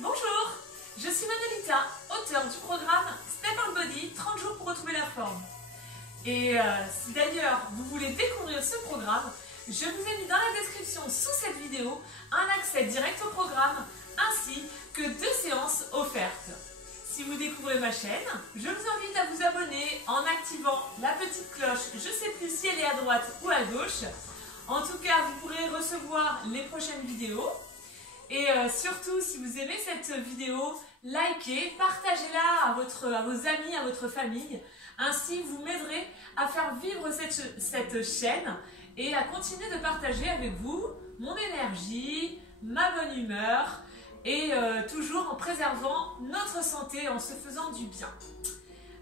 Bonjour, je suis Manolita, auteure du programme Step on Body, 30 jours pour retrouver la forme. Et si d'ailleurs vous voulez découvrir ce programme, je vous ai mis dans la description sous cette vidéo un accès direct au programme ainsi que 2 séances offertes. Si vous découvrez ma chaîne, je vous invite à vous abonner en activant la petite cloche, je ne sais plus si elle est à droite ou à gauche. En tout cas, vous pourrez recevoir les prochaines vidéos. Et surtout, si vous aimez cette vidéo, likez, partagez-la à vos amis, à votre famille. Ainsi, vous m'aiderez à faire vivre cette chaîne et à continuer de partager avec vous mon énergie, ma bonne humeur et toujours en préservant notre santé, en se faisant du bien.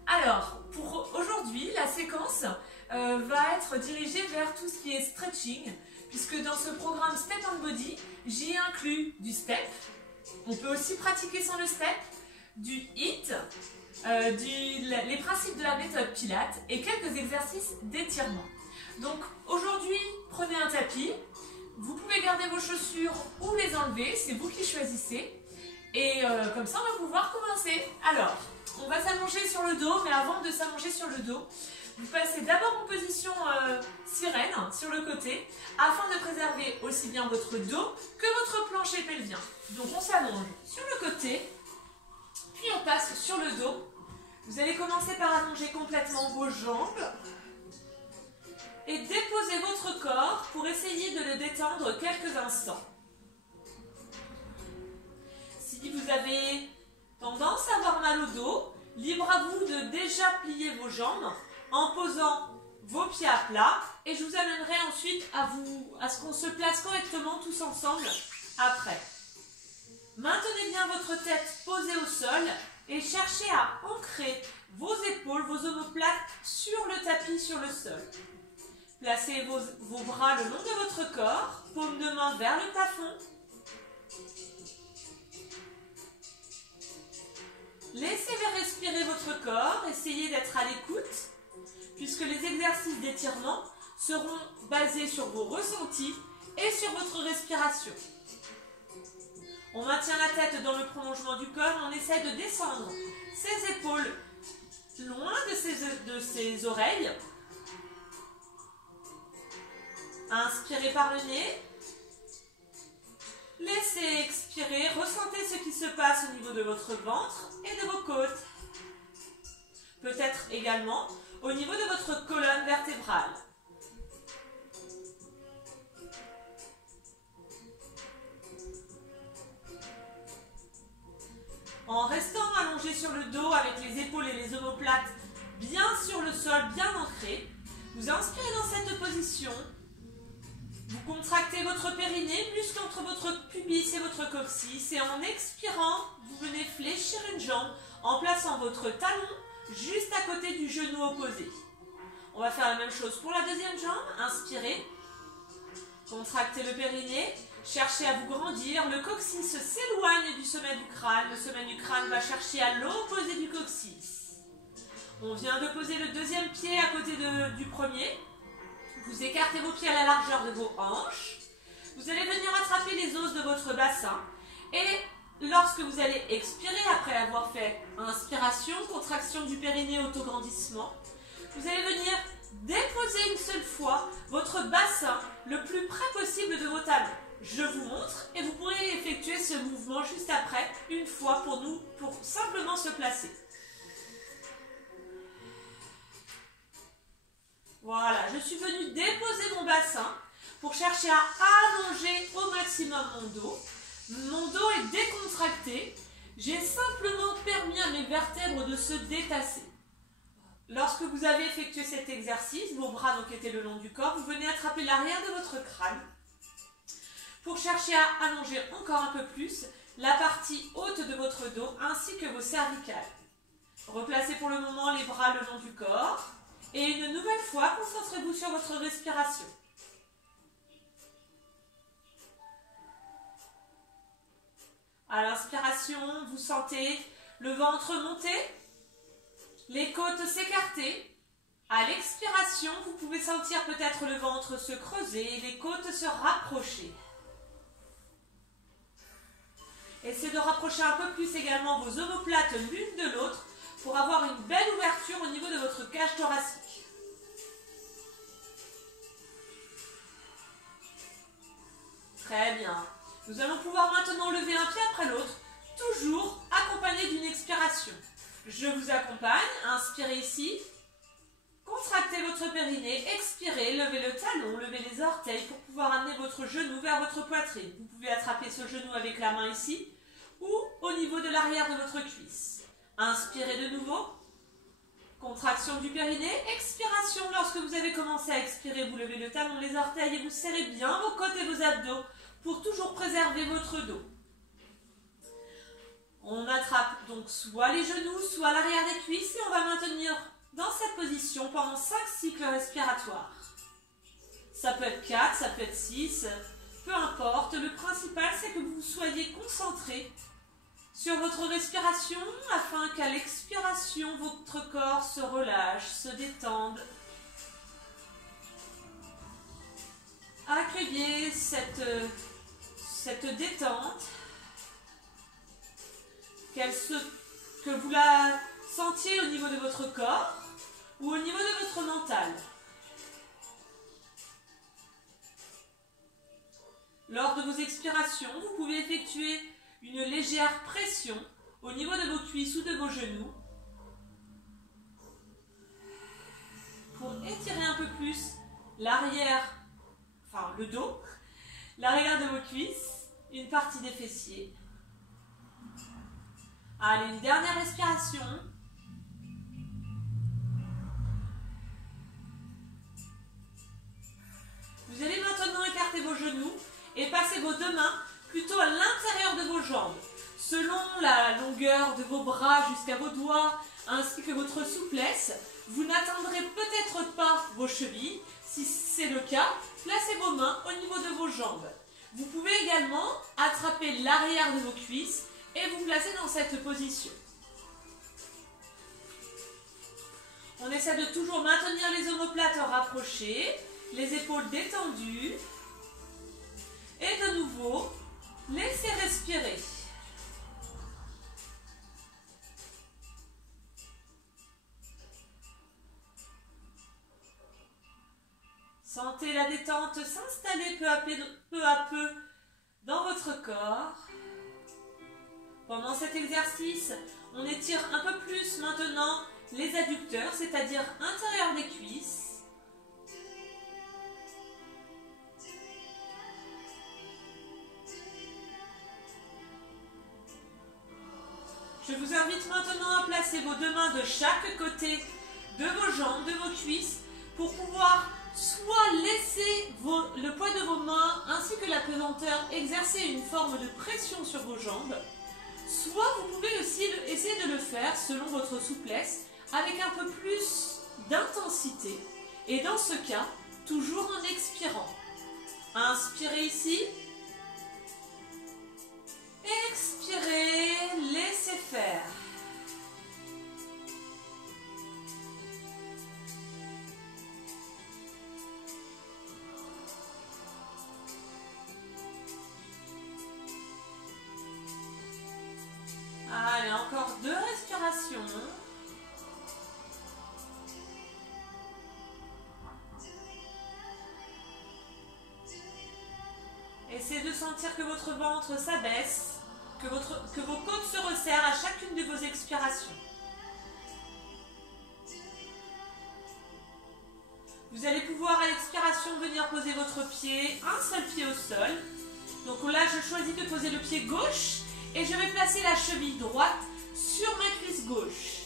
Alors, pour aujourd'hui, la séquence va être dirigée vers tout ce qui est stretching, puisque dans ce programme Step on Body, j'y inclus du step. On peut aussi pratiquer sans le step, du HIIT, les principes de la méthode Pilates et quelques exercices d'étirement. Donc aujourd'hui, prenez un tapis. Vous pouvez garder vos chaussures ou les enlever, c'est vous qui choisissez. Et comme ça, on va pouvoir commencer. Alors, on va s'allonger sur le dos, mais avant de s'allonger sur le dos, vous passez d'abord en position sirène sur le côté afin de préserver aussi bien votre dos que votre plancher pelvien. Donc on s'allonge sur le côté, puis on passe sur le dos. Vous allez commencer par allonger complètement vos jambes et déposer votre corps pour essayer de le détendre quelques instants. Si vous avez tendance à avoir mal au dos, libre à vous de déjà plier vos jambes en posant vos pieds à plat et je vous amènerai ensuite à ce qu'on se place correctement tous ensemble après. Maintenez bien votre tête posée au sol et cherchez à ancrer vos épaules, vos omoplates sur le tapis, sur le sol. Placez vos bras le long de votre corps, paume de main vers le plafond. Laissez respirer votre corps, essayez d'être à l'écoute, puisque les exercices d'étirement seront basés sur vos ressentis et sur votre respiration. On maintient la tête dans le prolongement du corps, on essaie de descendre ses épaules loin de ses oreilles. Inspirez par le nez. Laissez expirer, ressentez ce qui se passe au niveau de votre ventre et de vos côtes. Peut-être également au niveau de votre colonne vertébrale. En restant allongé sur le dos avec les épaules et les omoplates bien sur le sol, bien ancrés, vous inspirez dans cette position. Vous contractez votre périnée, muscle entre votre pubis et votre coccyx et en expirant, vous venez fléchir une jambe en plaçant votre talon juste à côté du genou opposé. On va faire la même chose pour la deuxième jambe. Inspirez, contractez le périnée, cherchez à vous grandir, le coccyx s'éloigne du sommet du crâne, le sommet du crâne va chercher à l'opposé du coccyx. On vient de poser le deuxième pied à côté du premier. Vous écartez vos pieds à la largeur de vos hanches. Vous allez venir attraper les os de votre bassin. Et lorsque vous allez expirer, après avoir fait inspiration, contraction du périnée, autograndissement, vous allez venir déposer une seule fois votre bassin le plus près possible de vos talons. Je vous montre et vous pourrez effectuer ce mouvement juste après, une fois pour simplement se placer. Voilà, je suis venue déposer mon bassin pour chercher à allonger au maximum mon dos. Mon dos est décontracté. J'ai simplement permis à mes vertèbres de se détasser. Lorsque vous avez effectué cet exercice, vos bras donc étaient le long du corps, vous venez attraper l'arrière de votre crâne pour chercher à allonger encore un peu plus la partie haute de votre dos ainsi que vos cervicales. Replacez pour le moment les bras le long du corps. Et une nouvelle fois, concentrez-vous sur votre respiration. À l'inspiration, vous sentez le ventre monter, les côtes s'écarter. À l'expiration, vous pouvez sentir peut-être le ventre se creuser et les côtes se rapprocher. Essayez de rapprocher un peu plus également vos omoplates l'une de l'autre pour avoir une belle ouverture au niveau de votre cage thoracique. Très bien. Nous allons pouvoir maintenant lever un pied après l'autre, toujours accompagné d'une expiration. Je vous accompagne, inspirez ici, contractez votre périnée, expirez, levez le talon, levez les orteils pour pouvoir amener votre genou vers votre poitrine. Vous pouvez attraper ce genou avec la main ici ou au niveau de l'arrière de votre cuisse. Inspirez de nouveau, contraction du périnée, expiration. Lorsque vous avez commencé à expirer, vous levez le talon, les orteils et vous serrez bien vos côtes et vos abdos pour toujours préserver votre dos. On attrape donc soit les genoux, soit l'arrière des cuisses et on va maintenir dans cette position pendant 5 cycles respiratoires. Ça peut être 4, ça peut être 6, peu importe. Le principal, c'est que vous soyez concentrés sur votre respiration afin qu'à l'expiration, votre corps se relâche, se détende. Accueillez cette détente, que vous la sentiez au niveau de votre corps ou au niveau de votre mental. Lors de vos expirations, vous pouvez effectuer une légère pression au niveau de vos cuisses ou de vos genoux pour étirer un peu plus l'arrière, enfin le dos, l'arrière de vos cuisses, une partie des fessiers. Allez, une dernière respiration. Vous allez maintenant écarter vos genoux et passer vos deux mains plutôt à l'intérieur de vos jambes, selon la longueur de vos bras jusqu'à vos doigts, ainsi que votre souplesse. Vous n'atteindrez peut-être pas vos chevilles. Si c'est le cas, placez vos mains au niveau de vos jambes. Vous pouvez également attraper l'arrière de vos cuisses et vous placer dans cette position. On essaie de toujours maintenir les omoplates rapprochées, les épaules détendues. Et de nouveau, laissez respirer. Sentez la détente s'installer peu à peu dans votre corps. Pendant cet exercice, on étire un peu plus maintenant les adducteurs, c'est-à-dire intérieur des cuisses. Je vous invite maintenant à placer vos deux mains de chaque côté de vos jambes, de vos cuisses, pour pouvoir soit laisser le poids de vos mains ainsi que la pesanteur exercer une forme de pression sur vos jambes, soit vous pouvez aussi essayer de le faire selon votre souplesse avec un peu plus d'intensité et dans ce cas, toujours en expirant. Inspirez ici, expirez, laissez faire. Allez, encore 2 respirations. Essayez de sentir que votre ventre s'abaisse, que vos côtes se resserrent à chacune de vos expirations. Vous allez pouvoir à l'expiration venir poser votre pied, un seul pied au sol. Donc là, je choisis de poser le pied gauche et je vais placer la cheville droite sur ma cuisse gauche.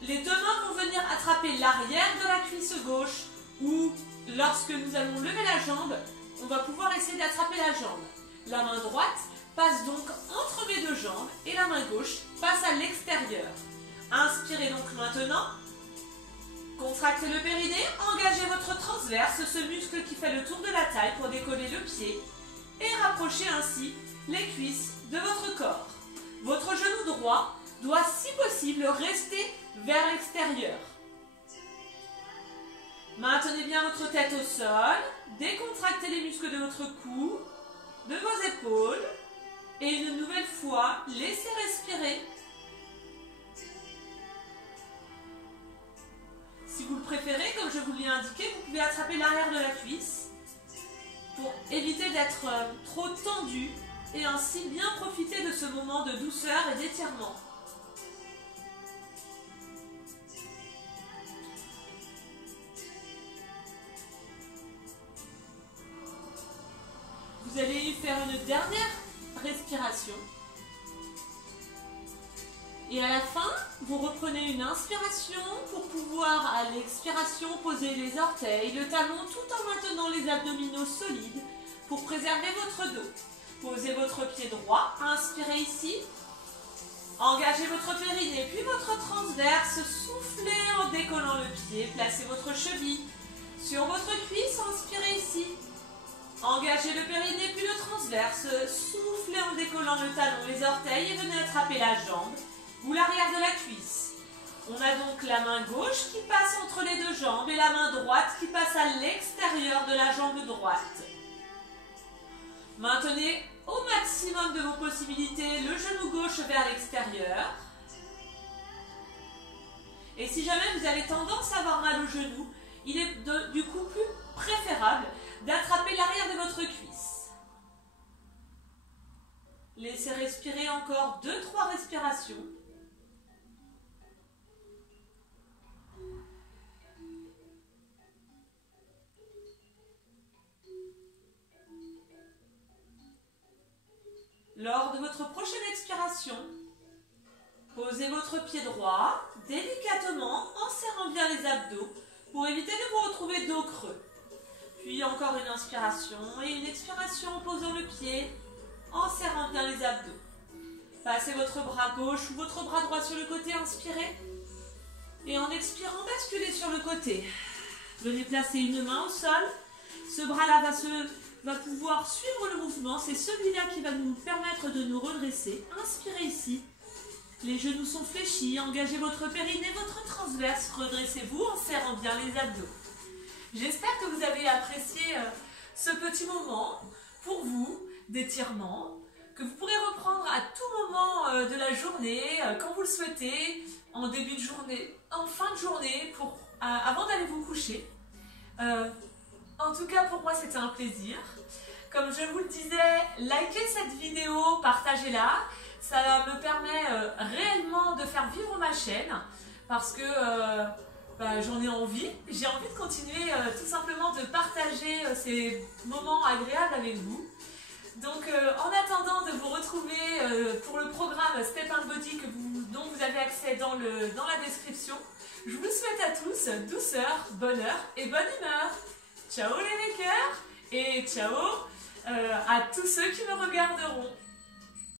Les deux mains vont venir attraper l'arrière de la cuisse gauche ou lorsque nous allons lever la jambe, on va pouvoir essayer d'attraper la jambe. La main droite passe donc entre mes deux jambes et la main gauche passe à l'extérieur. Inspirez donc maintenant. Contractez le périnée, engagez votre transverse, ce muscle qui fait le tour de la taille pour décoller le pied et rapprochez ainsi les cuisses de votre corps. Votre genou droit doit si possible rester vers l'extérieur. Maintenez bien votre tête au sol, décontractez les muscles de votre cou, de vos épaules Et une nouvelle fois, laissez respirer. Si vous le préférez, comme je vous l'ai indiqué, vous pouvez attraper l'arrière de la cuisse pour éviter d'être trop tendu et ainsi bien profiter de ce moment de douceur et d'étirement. Vous allez y faire une dernière respiration. Et à la fin, vous reprenez une inspiration pour pouvoir, à l'expiration, poser les orteils, le talon, tout en maintenant les abdominaux solides pour préserver votre dos. Posez votre pied droit, inspirez ici. Engagez votre périnée, puis votre transverse. Soufflez en décollant le pied. Placez votre cheville sur votre cuisse, inspirez ici. Engagez le périnée, puis le transverse. Soufflez en décollant le talon, les orteils et venez attraper la jambe ou l'arrière de la cuisse. On a donc la main gauche qui passe entre les deux jambes et la main droite qui passe à l'extérieur de la jambe droite. Maintenez au maximum de vos possibilités le genou gauche vers l'extérieur. Et si jamais vous avez tendance à avoir mal au genou, il est du coup plus préférable d'attraper l'arrière de votre cuisse. Laissez respirer encore 2-3 respirations. Lors de votre prochaine expiration, posez votre pied droit délicatement en serrant bien les abdos pour éviter de vous retrouver dos creux. Puis encore une inspiration et une expiration en posant le pied en serrant bien les abdos. Passez votre bras gauche ou votre bras droit sur le côté, inspirez. Et en expirant, basculez sur le côté. Venez placer une main au sol. Ce bras-là va pouvoir suivre le mouvement. C'est celui-là qui va nous permettre de nous redresser. Inspirez ici. Les genoux sont fléchis. Engagez votre périnée, votre transverse. Redressez-vous en serrant bien les abdos. J'espère que vous avez apprécié ce petit moment pour vous d'étirement que vous pourrez reprendre à tout moment de la journée, quand vous le souhaitez, en début de journée, en fin de journée, avant d'aller vous coucher. En tout cas, pour moi, c'était un plaisir. Comme je vous le disais, likez cette vidéo, partagez-la. Ça me permet réellement de faire vivre ma chaîne parce que j'en ai envie. J'ai envie de continuer tout simplement de partager ces moments agréables avec vous. Donc, en attendant de vous retrouver pour le programme Step & Body dont vous avez accès dans la description, je vous souhaite à tous douceur, bonheur et bonne humeur. Ciao les makers et ciao à tous ceux qui me regarderont.